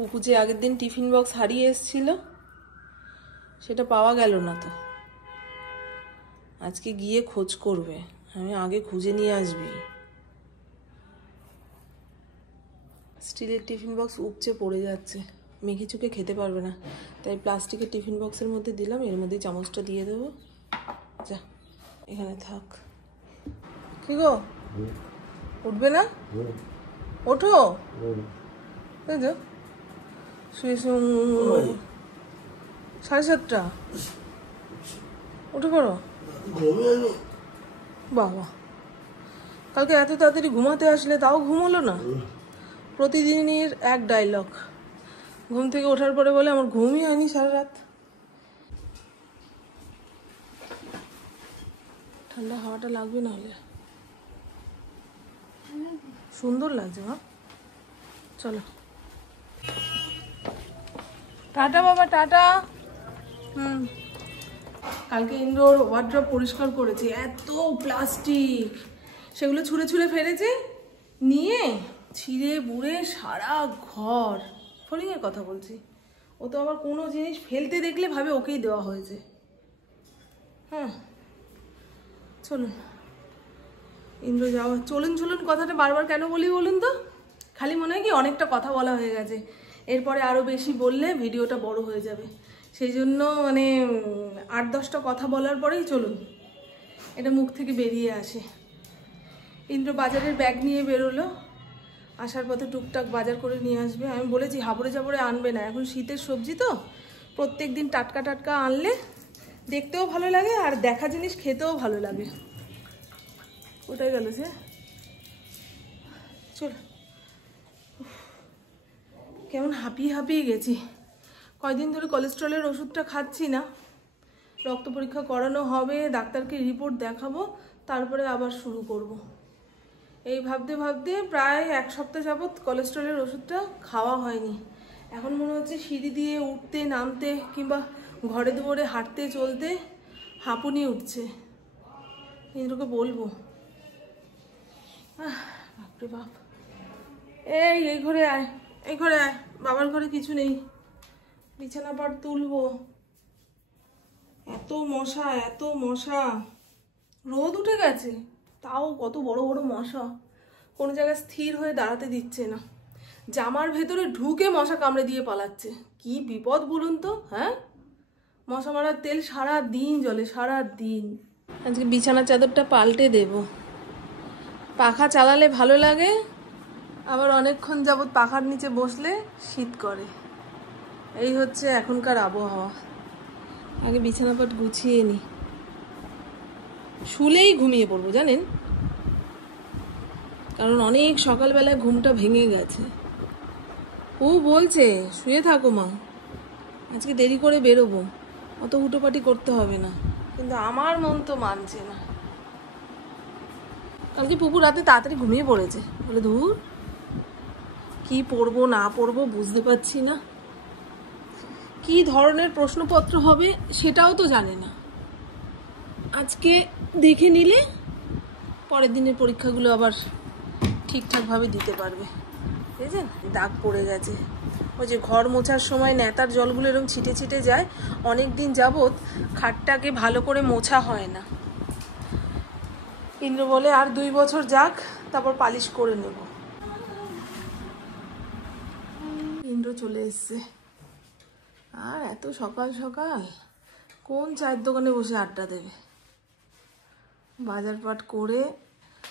পুপু যে আগের দিন টিফিন বক্স হারিয়ে এসেছিল সেটা পাওয়া গেল না, তো আজকে গিয়ে খোঁজ করবে। আমি আগে খুঁজে নিয়ে আসবি। স্টিলের টিফিন বক্স উপচে পড়ে যাচ্ছে, মেখে চুকে খেতে পারবে না, তাই প্লাস্টিকের টিফিন বক্সের মধ্যে দিলাম। এর মধ্যে চামচটা দিয়ে দেবো। যা, এখানে থাক। কি গো, উঠবে না? ওঠো। শুয়ে 7:30 উঠে পড়ো। বাবা, কালকে এত তাড়াতাড়ি ঘুমাতে আসলে তাও ঘুম হলো না? প্রতিদিনের এক ডায়লগ। ঘুম থেকে ওঠার পরে বলে আমার ঘুমই হয়নি সারা রাত। ঠান্ডা হাওয়াটা লাগবে না হলে। সুন্দর লাগছে। মা চলো, টাটা বাবা, টাটা। কালকে ইন্ডোর ওয়ার্ড্রপ পরিষ্কার করেছি, এত প্লাস্টিক, সেগুলো ছুঁড়ে ছুঁড়ে ফেলেছে, নিয়ে ছিঁড়ে বুড়ে সারা ঘর। ফড়িংয়ের কথা বলছি। ও তো আবার কোনো জিনিস ফেলতে দেখলে ভাবে ওকেই দেওয়া হয়েছে। হ্যাঁ চলুন ইন্দ্র যাওয়া। চলুন চলুন কথাটা বারবার কেন বলি বলুন তো? খালি মনে হয় কি অনেকটা কথা বলা হয়ে গেছে, এরপরে আরও বেশি বললে ভিডিওটা বড় হয়ে যাবে। সেই জন্য মানে 8-10টা কথা বলার পরেই চলুন এটা মুখ থেকে বেরিয়ে আসে। ইন্দ্র বাজারের ব্যাগ নিয়ে বেরোলো, আসার পথে টুকটাক বাজার করে নিয়ে আসবে। আমি বলেছি হাবড়ে জাবড়ে আনবে না, এখন শীতের সবজি তো, প্রত্যেক দিন টাটকা টাটকা আনলে দেখতেও ভালো লাগে আর দেখা জিনিস খেতেও ভালো লাগে। ওটাই গেল সে। চল, কেমন হাঁপিয়ে হাঁপিয়ে গেছি। কয়দিন ধরে কোলেস্ট্রলের ওষুধটা খাচ্ছি না, রক্ত পরীক্ষা করানো হবে, ডাক্তারকে রিপোর্ট দেখাবো, তারপরে আবার শুরু করব। এই ভাবতে ভাবতে প্রায় 1 সপ্তাহ যাবৎ কোলেস্ট্রলের ওষুধটা খাওয়া হয়নি। এখন মনে হচ্ছে সিঁড়ি দিয়ে উঠতে নামতে কিংবা ঘরে দুয়ারে হাঁটতে চলতে হাঁপুনি উঠছে। ইন্দ্রকে বলবো। বাপরে বাপ। এই ঘরে আয়, এই ঘরে আয়। বাবার ঘরে কিছু নেই, বিছানা পাট তুলবো। এত মশা, এত মশা। রোদ উঠে গেছে, তাও কত বড় বড় মশা। কোনো জায়গায় স্থির হয়ে দাঁড়াতে দিচ্ছে না। জামার ভেতরে ঢুকে মশা কামড়ে দিয়ে পালাচ্ছে। কি বিপদ বলুন তো। হ্যাঁ, মশা মারার তেল সারা দিন জ্বলে, সারা দিন। আজকে বিছানার চাদরটা পাল্টে দেব। পাখা চালালে ভালো লাগে, আবার অনেকক্ষণ যাবৎ পাখার নিচে বসলে শীত করে। এই হচ্ছে এখনকার আবহাওয়া। আগে বিছানাপাট গুছিয়ে নি, শুলেই ঘুমিয়ে পড়বো জানেন, কারণ অনেক সকালবেলায় ঘুমটা ভেঙে গেছে। ও বলছে শুয়ে থাকো মা, আজকে দেরি করে বেরোবো, অত হুটোপাটি করতে হবে না, কিন্তু আমার মন তো মানছে না। কালকে পুপু রাতে তাড়াতাড়ি ঘুমিয়ে পড়েছে, বলে ধুর কি পড়বো না পড়বো বুঝতে পারছি না, কি ধরনের প্রশ্নপত্র হবে সেটাও তো জানে না। আজকে দেখে নিলে পরের দিনের পরীক্ষাগুলো আবার ঠিকঠাকভাবে দিতে পারবে। বুঝলেন, দাগ পড়ে গেছে। ওই যে ঘর মোছার সময় নেতার জলগুলো এরকম ছিটে ছিটে যায়, অনেক দিন যাবৎ খাটটাকে ভালো করে মোছা হয় না। ইন্দ্র বলে আর 2 বছর যাক, তারপর পালিশ করে নেব। ইন্দ্র চলে এসছে। আর এত সকাল সকাল কোন চায়ের দোকানে বসে আড্ডা দেবে? বাজার পাট করে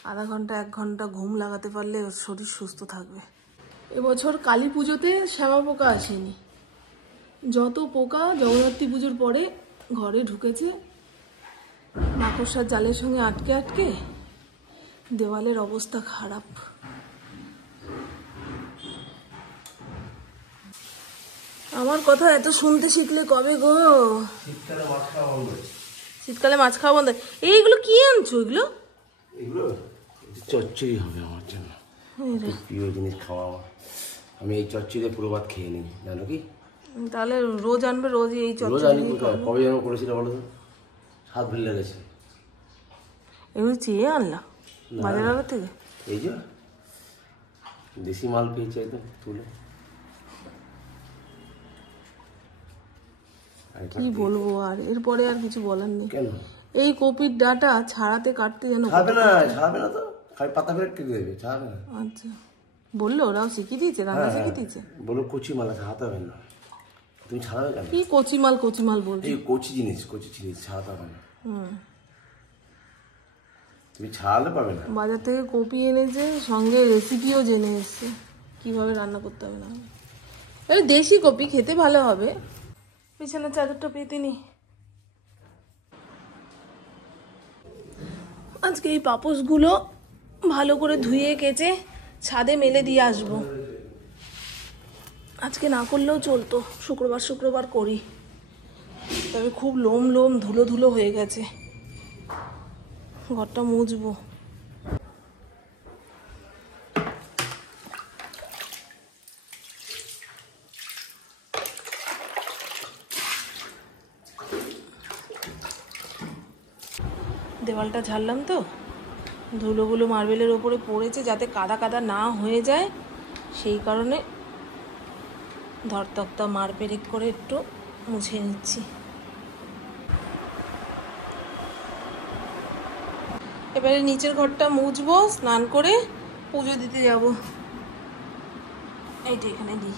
আধা ঘন্টা 1 ঘন্টা ঘুম লাগাতে পারলে ওর শরীর সুস্থ থাকবে। এবছর কালী পুজোতে শ্যামা পোকা আসেনি, যত পোকা জগদ্ধাত্রী পুজোর পরে ঘরে ঢুকেছে মাকড়সার জালের সঙ্গে আটকে আটকে দেওয়ালের অবস্থা খারাপ। আমার কথা এত শুনতে শিখলে কবে গো? শীতকালে মাছ খাওয়া বন্ধ। এইগুলো কি আনছো? এগুলো চচ্চড়ি হবে আমার জন্য, প্রিয় জিনিস খাওয়া। আমি এই চচ্চড়ি পুরো ভাত খেয়ে নিই, জানো কি? তাহলে রোজ আনবে? রোজ এই রোজ আনি কোথায়? কবে যেন করেছিল বলো তো, হাত ভেলে গেছে। এগুলো চেয়ে আনলাম বাজার থেকে। এই যে দেশি মাল পেয়েছে একদম তুলে। কি বলবো আর, এরপরে আর কিছু বলার নেই। কেন এই কপির ডাটা ছাড়াতে কাটতে যেন ছাড়বে না তো, খালি পাতা ফেলে কেটে দেবে, ছাড়বে না। আচ্ছা বললো, ওরাও শিখিয়ে দিয়েছে, রান্না শিখিয়ে দিয়েছে। বলো কচি মাল ছাড়াতে হবে না, তুমি ছাড়াবে কেন? কি কচিমাল বলছো? এই কচি জিনিস ছাড়াতে হবে না, তুমি ছাড়ালে পাবে না। বাজার থেকে কপি এনেছে, সঙ্গে রেসিপিও জেনে এসছে কিভাবে রান্না করতে হবে না। আরে দেশি কপি, খেতে ভালো হবে। বিছানার চাদরটা পেতে নি। আজকে এই পাপোশগুলো ভালো করে ধুয়ে কেচে ছাদে মেলে দিয়ে আসবো। আজকে না করলেও চলতো, শুক্রবার করি। তবে খুব লোম ধুলো হয়ে গেছে, ঘরটা মুছবো। দেওয়ালটা ঝাড়লাম তো, ধুলোগুলো মার্বেলের ওপরে পড়েছে, যাতে কাদা না হয়ে যায়, সেই কারণে ধরতক্তা মারপেরেক করে একটু মুছে নিচ্ছি। এবারে নিচের ঘরটা মুছবো, স্নান করে পুজো দিতে যাব। এইটা এখানে দিই।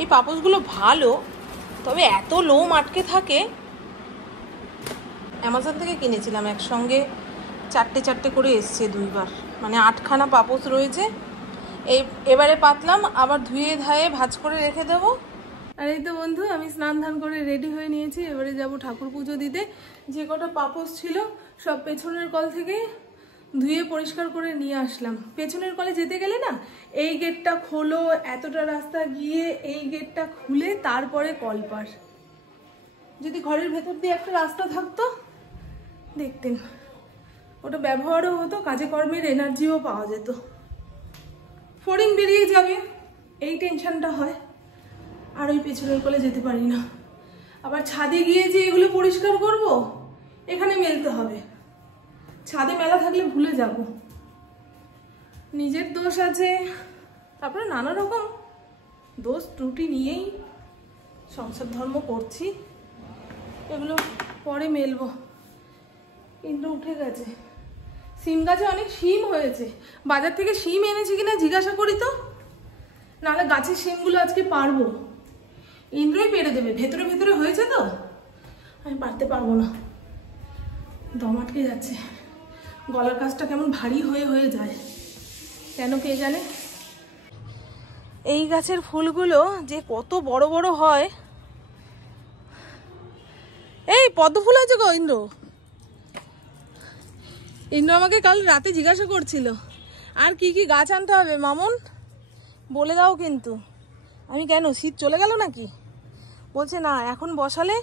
এই পাপোশগুলো ভালো, তবে এত লোম আটকে থাকে। অ্যামাজন থেকে কিনেছিলাম, একসঙ্গে চারটে করে এসছে 2বার, মানে 8খানা পাপোশ রয়েছে। এবারে পাতলাম, আবার ধুয়ে ধায়ে ভাঁজ করে রেখে দেবো। আর এই তো বন্ধু, আমি স্নান ধান করে রেডি হয়ে নিয়েছি। এবারে যাব ঠাকুর পুজো দিতে। যে কটা পাপোশ ছিল সব পেছনের কল থেকে ধুয়ে পরিষ্কার করে নিয়ে আসলাম। পেছনের কলে যেতে গেলে না, এই গেটটা খোলো, এতটা রাস্তা গিয়ে এই গেটটা খুলে তারপরে কল পার। যদি ঘরের ভেতর দিয়ে একটা রাস্তা থাকতো দেখতেন, ওটা ব্যবহারও হতো, কাজে কর্মের এনার্জিও পাওয়া যেত। ফড়িং বেরিয়ে যাবে এই টেনশনটা হয়, আর ওই পেছনের কলে যেতে পারি না। আবার ছাদে গিয়ে যে এগুলো পরিষ্কার করব, এখানে মেলতে হবে। ছাদে মেলা থাকলে ভুলে যাব। নিজের দোষ আছে, তারপরে নানা রকম দোষ ত্রুটি নিয়েই সংসার ধর্ম করছি। এগুলো পরে মেলবো। ইন্দ্র উঠে গেছে। সিম গাছে অনেক শিম হয়েছে, বাজার থেকে শিম এনেছি কিনা জিজ্ঞাসা করি তো, নাহলে গাছের শিমগুলো আজকে পারবো। ইন্দ্রই পেরে দেবে, ভেতরে হয়েছে তো, আমি পারতে পারবো না। দম আটকে যাচ্ছে, গলার কাছটা কেমন ভারী হয়ে যায়, কেন কে জানে। এই গাছের ফুলগুলো যে কত বড় হয়। এই পদ্ম ফুল আছে গো ইন্দ্র। ইন্দ্র আমাকে কাল রাতে জিজ্ঞাসা করছিল আর কি গাছ আনতে হবে মামুন, বলে দাও কিন্তু। আমি কেন, শীত চলে গেল নাকি? বলছে না, এখন বসালে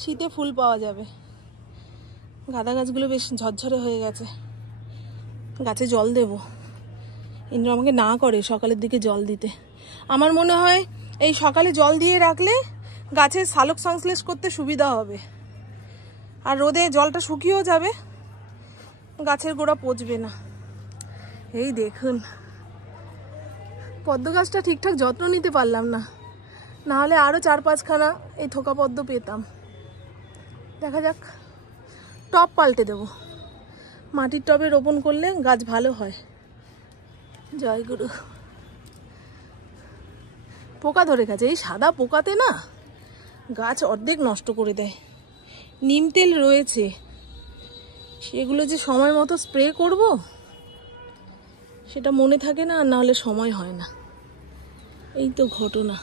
শীতে ফুল পাওয়া যাবে। গাঁদা গাছগুলো বেশ ঝরঝরে হয়ে গেছে, গাছে জল দেব। ইন্দ্র আমাকে না করে সকালের দিকে জল দিতে। আমার মনে হয় এই সকালে জল দিয়ে রাখলে গাছের সালোক সংশ্লেষ করতে সুবিধা হবে, আর রোদে জলটা শুকিয়েও যাবে, গাছের গোড়া পচবে না। এই দেখুন, পদ্ম গাছটা ঠিকঠাক যত্ন নিতে পারলাম না, নাহলে আরও 4-5খানা এই থোকা পদ্ম পেতাম। দেখা যাক, টব পাল্টে দেব। মাটির টবে রোপণ করলে গাছ ভালো হয়। জয় গুরু। পোকা ধরে গেছে, এই সাদা পোকাতে না গাছ অর্ধেক নষ্ট করে দেয়। নিম তেল রয়েছে, সেগুলো যে সময় মতো স্প্রে করব সেটা মনে থাকে না, আর না হলে সময় হয় না। এই তো ঘটনা।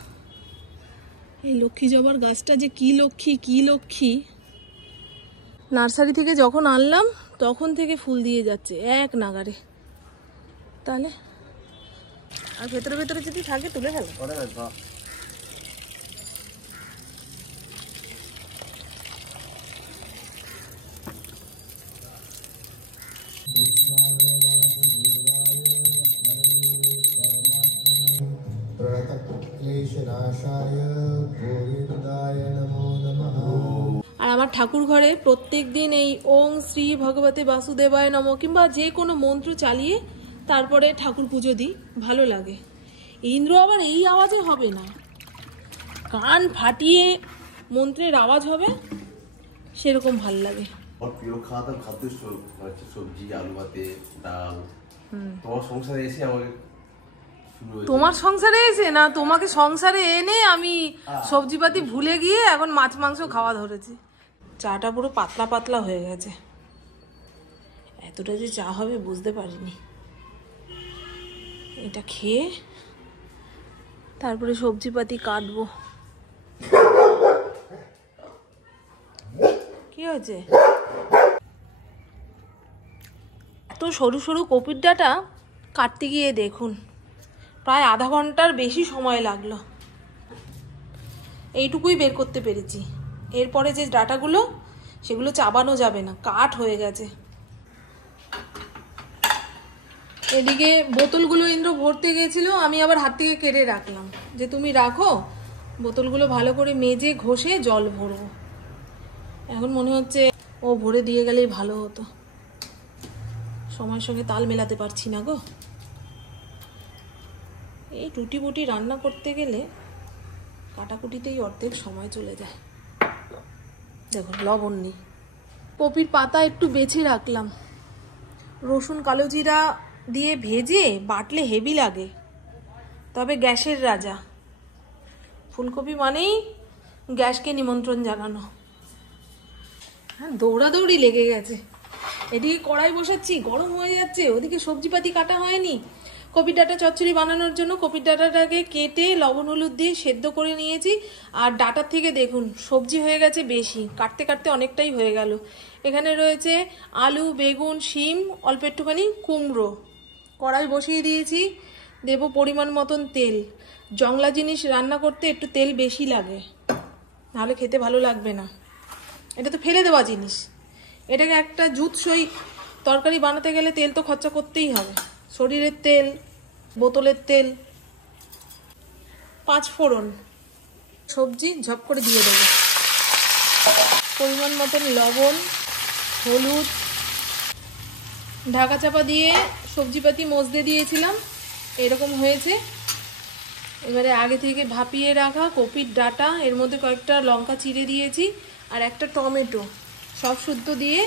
এই লক্ষ্মী জবার গাছটা যে কি লক্ষ্মী। নার্সারি থেকে যখন আনলাম তখন থেকে ফুল দিয়ে যাচ্ছে এক নাগারে। তাহলে আর ভেতরে যদি থাকে তুলে ফেলো। আর আমার ঠাকুর ঘরে প্রত্যেক দিন এই ওং শ্রী ভগবতে বাসুদেবায় নমঃ কিংবা যে কোনো মন্ত্র চালিয়ে তারপরে ঠাকুর পুজো দিই, ভালো লাগে। ইন্দ্র আবার এই আওয়াজে হবে না, কান ফাটিয়ে মন্ত্রের আওয়াজ হবে সেরকম ভাল লাগে। আমার প্রিয় খাওয়া খাদ্য সবজি, আলু ভাতে, ডাল। তোমার সংসারে এসে আমাকে তোমার সংসারে এসে না, তোমাকে সংসারে এনে আমি সবজিপাতি ভুলে গিয়ে এখন মাছ মাংস খাওয়া ধরেছি। চাটা পুরো পাতলা পাতলা হয়ে গেছে, এতটা যে চা হবে বুঝতে পারিনি। এটা খেয়ে তারপরে সবজিপাতি কাটবো। কি হয়েছে? এত সরু সরু কপির ডাঁটা কাটতে গিয়ে দেখুন প্রায় আধা ঘন্টার বেশি সময় লাগলো। এইটুকুই বের করতে পেরেছি। এরপরে যে ডাঁটাগুলো সেগুলো চাবানো যাবে না, কাঠ হয়ে গেছে। এদিকে বোতলগুলো ইন্দ্র ভরতে গেছিল, আমি আবার হাত থেকে কেড়ে রাখলাম যে তুমি রাখো, বোতলগুলো ভালো করে মেজে ঘষে জল ভরবো। এখন মনে হচ্ছে ও ভরে দিয়ে গেলেই ভালো হতো, সময়ের সঙ্গে তাল মেলাতে পারছি না গো। এই টুটি বুটি রান্না করতে গেলে কাটাকুটিতেই অর্ধেক সময় চলে যায়। দেখো লবণ নেই। কপির পাতা একটু বেছে রাখলাম, রসুন কালো জিরা দিয়ে ভেজে বাটলে হেভি লাগে, তবে গ্যাসের রাজা। ফুলকপি মানেই গ্যাসকে নিমন্ত্রণ জানানো। হ্যাঁ, দৌড়াদৌড়ি লেগে গেছে। এদিকে কড়াই বসাচ্ছি, গরম হয়ে যাচ্ছে, ওদিকে সবজিপাতি কাটা হয়নি। কপির ডাঁটা চচ্চড়ি বানানোর জন্য কপির ডাঁটাটাকে কেটে লবণ হলুদ দিয়ে সেদ্ধ করে নিয়েছি। আর ডাঁটার থেকে দেখুন সবজি হয়ে গেছে বেশি, কাটতে কাটতে অনেকটাই হয়ে গেল। এখানে রয়েছে আলু, বেগুন, শিম, অল্প একটুখানি কুমড়ো। কড়াই বসিয়ে দিয়েছি, দেব পরিমাণ মতন তেল। জংলা জিনিস রান্না করতে একটু তেল বেশি লাগে, নাহলে খেতে ভালো লাগবে না। এটা তো ফেলে দেওয়া জিনিস, এটাকে একটা জুতসই তরকারি বানাতে গেলে তেল তো খরচা করতেই হবে। শরীরের তেল, বোতলের তেল। 5 ফোড়ন, সবজি ঝপ করে দিয়ে দেবো। পরিমাণ মতন লবণ, হলুদ, ঢাকা চাপা দিয়ে সবজিপাতি মজতে দিয়েছিলাম, এরকম হয়েছে। এবারে আগে থেকে ভাপিয়ে রাখা কপির ডাঁটা, এর মধ্যে কয়েকটা লঙ্কা চিড়ে দিয়েছি আর একটা টমেটো, সব শুদ্ধ দিয়ে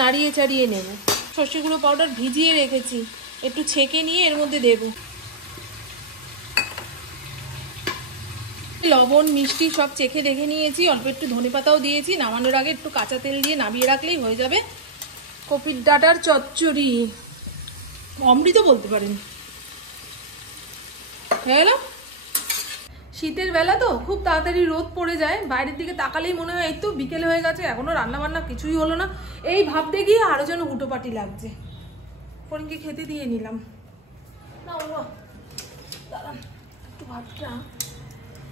নাড়িয়ে চাড়িয়ে নেব। সর্ষে গুঁড়ো পাউডার ভিজিয়ে রেখেছি, একটু ছেঁকে নিয়ে এর মধ্যে দেব। লবণ মিষ্টি সব চেখে দেখে নিয়েছি, অল্প একটু ধনেপাতাও দিয়েছি। নামানোর আগে একটু কাঁচা তেল দিয়ে নামিয়ে রাখলেই হয়ে যাবে কপির ডাঁটার চচ্চড়ি। অমৃত বলতে পারেন। হয়ে গেল। শীতের বেলা তো খুব তাড়াতাড়ি রোদ পড়ে যায়, বাইরের দিকে তাকালেই মনে হয় এই তো বিকেল হয়ে গেছে, এখনো রান্না বান্না কিছুই হলো না। এই ভাবতে গিয়ে আরো যেন হুটোপাটি লাগছে। ফোনকে খেতে দিয়ে নিলাম। না বাবা দাঁড়ান, একটু ভাতটা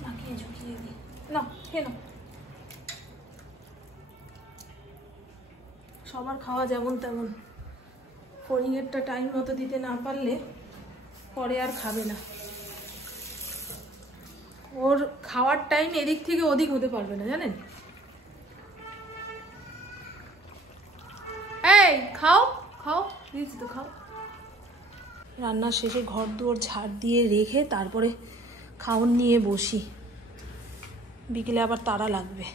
মাখিয়ে ঝুঁকিয়ে দিই। না খেয়ে নাও। সবার খাওয়া যেমন তেমন, ফড়িংয়েরটা টাইম মতো দিতে না পারলে পরে আর খাবে না। ওর খাওয়ার টাইম এদিক থেকে ওদিক হতে পারবে না, জানেন। এই খাও খাও, দিয়েছি তো খাও। রান্নার শেষে ঘর দুয়ার ঝাড় দিয়ে রেখে তারপরে খাওন নিয়ে বসি, বিকেলে আবার তাড়া লাগবে।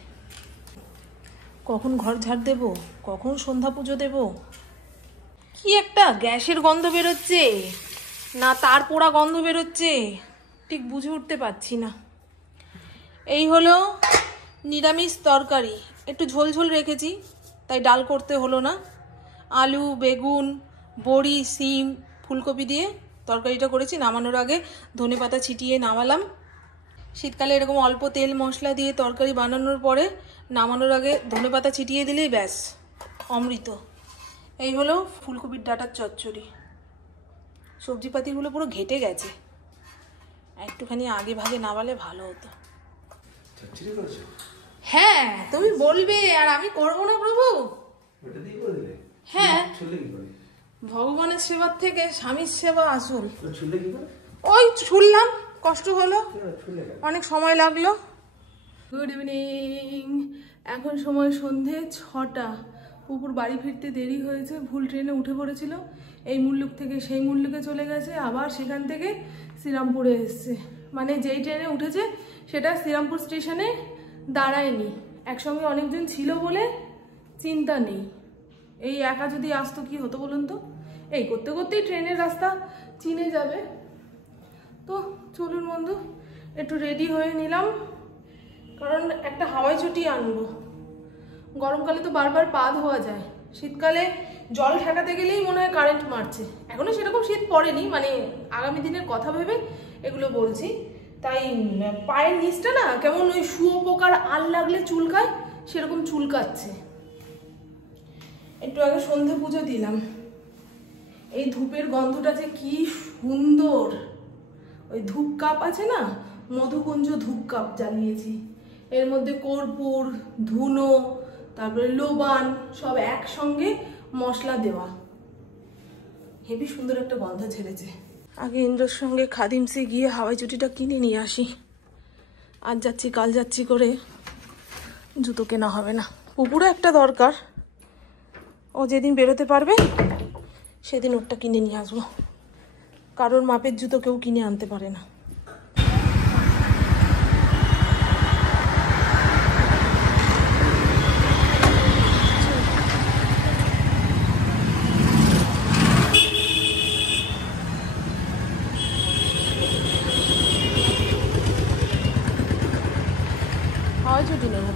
কখন ঘর ঝাড় দেব, কখন সন্ধ্যা পুজো দেব। কি একটা গ্যাসের গন্ধ বেরোচ্ছে না তার পোড়া গন্ধ বেরোচ্ছে, ঠিক বুঝে উঠতে পারছি না। এই হলো নিরামিষ তরকারি, একটু ঝোল ঝোল রেখেছি তাই ডাল করতে হলো না। আলু, বেগুন, বড়ি, শিম, ফুলকপি দিয়ে তরকারিটা করেছি। নামানোর আগে ধনেপাতা ছিটিয়ে নামালাম। শীতকালে এরকম অল্প তেল মশলা দিয়ে তরকারি বানানোর পরে নামানোর আগে ধনেপাতা ছিটিয়ে দিলেই ব্যাস অমৃত। এই হলো ফুলকপির ডাঁটার চচ্চড়ি। সবজিপাতিগুলো পুরো ঘেটে গেছে, একটুখানি আগে ভাগে নামালে ভালো হতো। হ্যাঁ তুমি বলবে আর আমি করবো না প্রভু। হ্যাঁ, ভগবানের সেবার থেকে স্বামীর সেবা আসল। ওই ছুললাম, কষ্ট হলো, অনেক সময় লাগলো। গুড ইভিনিং, এখন সময় সন্ধে 6টা। উপর বাড়ি ফিরতে দেরি হয়েছে, ভুল ট্রেনে উঠে পড়েছিল। এই মুল্লুক থেকে সেই মুল্লুকে চলে গেছে, আবার সেখান থেকে শ্রীরামপুরে এসছে। মানে যেই ট্রেনে উঠেছে সেটা শ্রীরামপুর স্টেশনে দাঁড়ায়নি, একসঙ্গে অনেকজন ছিল বলে চিন্তা নেই। এই একা যদি আসতো কি হতো বলুন তো? এই করতে করতেই ট্রেনের রাস্তা চিনে যাবে। তো চলুন বন্ধু, একটু রেডি হয়ে নিলাম, কারণ একটা হাওয়াই চটি আনবো। গরমকালে তো বারবার পা ধোয়া যায়, শীতকালে জল ঠেকাতে গেলেই মনে হয় কারেন্ট মারছে। এখনো সেরকম শীত পড়েনি, মানে আগামী দিনের কথা ভেবে এগুলো বলছি। তাই পায়ের নিচটা না কেমন ওই শুয়োপোকার আল লাগলে চুলকায়, সেরকম চুলকাচ্ছে। একটু আগে সন্ধে পুজো দিলাম, এই ধূপের গন্ধটা যে কি সুন্দর। ওই ধূপ কাপ আছে না, মধুকুঞ্জ ধূপ কাপ জ্বালিয়েছি, এর মধ্যে কর্পূর, ধুনো, তারপরে লোবান সব একসঙ্গে মশলা দেওয়া, হেবি সুন্দর একটা গন্ধ ছেড়েছে। আগে ইন্দ্রর সঙ্গে খাদিমসে গিয়ে হাওয়াই চটিটা কিনে নিয়ে আসি। আজ যাচ্ছি কাল যাচ্ছি করে জুতো কেনা হবে না। পুকুরও একটা দরকার, ও যেদিন বেরোতে পারবে সেদিন ওটা কিনে নিয়ে আসবো। কারোর মাপের জুতো কেউ কিনে আনতে পারে না। হাওয়াই চটি নেব।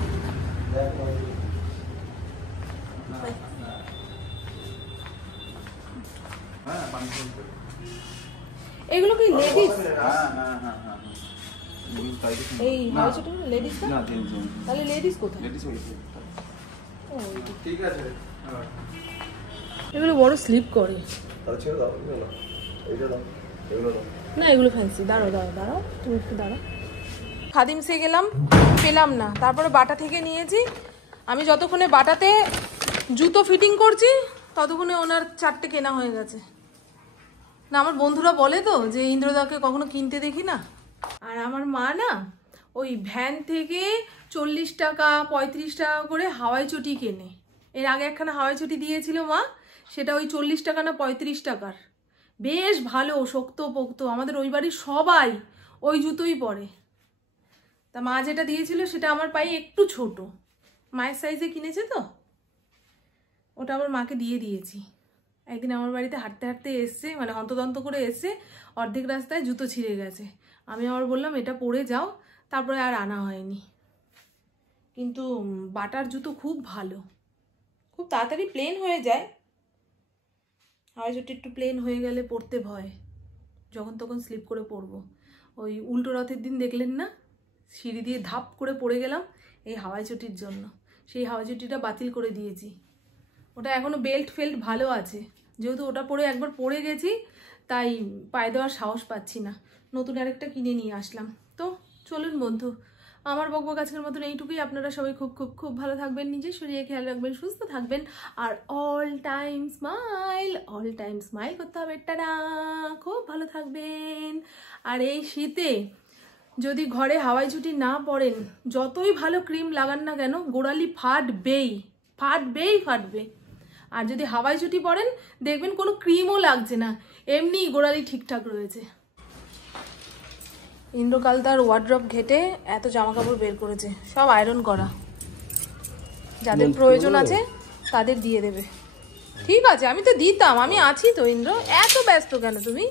এগুলো কি লেডিস? এই হাওয়াই চটি লেডিস না? তাহলে লেডিস কোথায়? ঠিক আছে, এগুলো বড় স্লিপ করে। না এগুলো ফ্যান্সি। দাঁড়াও দাঁড়াও দাঁড়াও, তুমি একটু দাঁড়াও। খাদিমসে গেলাম, পেলাম না, তারপরে বাটা থেকে নিয়েছি। আমি যতক্ষণে বাটাতে জুতো ফিটিং করছি ততক্ষণে ওনার 4টে কেনা হয়ে গেছে। না আমার বন্ধুরা বলে তো যে ইন্দ্রদাকে কখনো কিনতে দেখি না। আর আমার মা না ওই ভ্যান থেকে 40 টাকা 35 টাকা করে হাওয়াই চটি কেনে। এর আগে একখানা হাওয়াই চটি দিয়েছিল মা, সেটা ওই 40 টাকা না 35 টাকার, বেশ ভালো শক্ত পোক্ত। আমাদের ওই বাড়ির সবাই ওই জুতোই পরে। তা মা যেটা দিয়েছিল সেটা আমার পায়ে একটু ছোট, মায়ের সাইজে কিনেছে তো, ওটা আবার মাকে দিয়ে দিয়েছি। একদিন আমার বাড়িতে হাঁটতে হাঁটতে এসছে, মানে হন্তদন্ত করে এসছে, অর্ধেক রাস্তায় জুতো ছিঁড়ে গেছে। আমি আবার বললাম এটা পরে যাও, তারপরে আর আনা হয়নি। কিন্তু বাটার জুতো খুব ভালো, খুব তাড়াতাড়ি প্লেন হয়ে যায়। হাওয়াই চটি একটু প্লেন হয়ে গেলে পরতে ভয়, যখন তখন স্লিপ করে পরবো। ওই উল্টো রথের দিন দেখলেন না, সিঁড়ি দিয়ে ধাপ করে পড়ে গেলাম এই হাওয়াই চটির জন্য। সেই হাওয়াই চটিটা বাতিল করে দিয়েছি। ওটা এখনো বেল্ট ফেল্ট ভালো আছে, যেহেতু ওটা পরে একবার পড়ে গেছি তাই পায়ে দেওয়ার সাহস পাচ্ছি না। নতুন আরেকটা কিনে নিয়ে আসলাম। তো চলুন বন্ধু, আমার বকবক আজকের মতন এইটুকুই। আপনারা সবাই খুব খুব খুব ভালো থাকবেন, নিজের শরীরে খেয়াল রাখবেন, সুস্থ থাকবেন, আর অল টাইম স্মাইল করতে হবে। টাটা, খুব ভালো থাকবেন। আর এই শীতে যদি ঘরে হাওয়াই চটি না পরেন, যতই ভালো ক্রিম লাগান না কেন, গোড়ালি ফাটবে। আর যদি হাওয়াই চটি পরেন দেখবেন কোনো ক্রিমও লাগছে না, এমনি গোড়ালি ঠিকঠাক রয়েছে। ইন্দ্রকাল তার ওয়ার্ড্রপ ঘেটে এত জামা কাপড় বের করেছে, সব আয়রন করা, যাদের প্রয়োজন আছে তাদের দিয়ে দেবে। ঠিক আছে, আমি তো দিতাম, আমি আছি তো। ইন্দ্র এত ব্যস্ত কেন তুমি?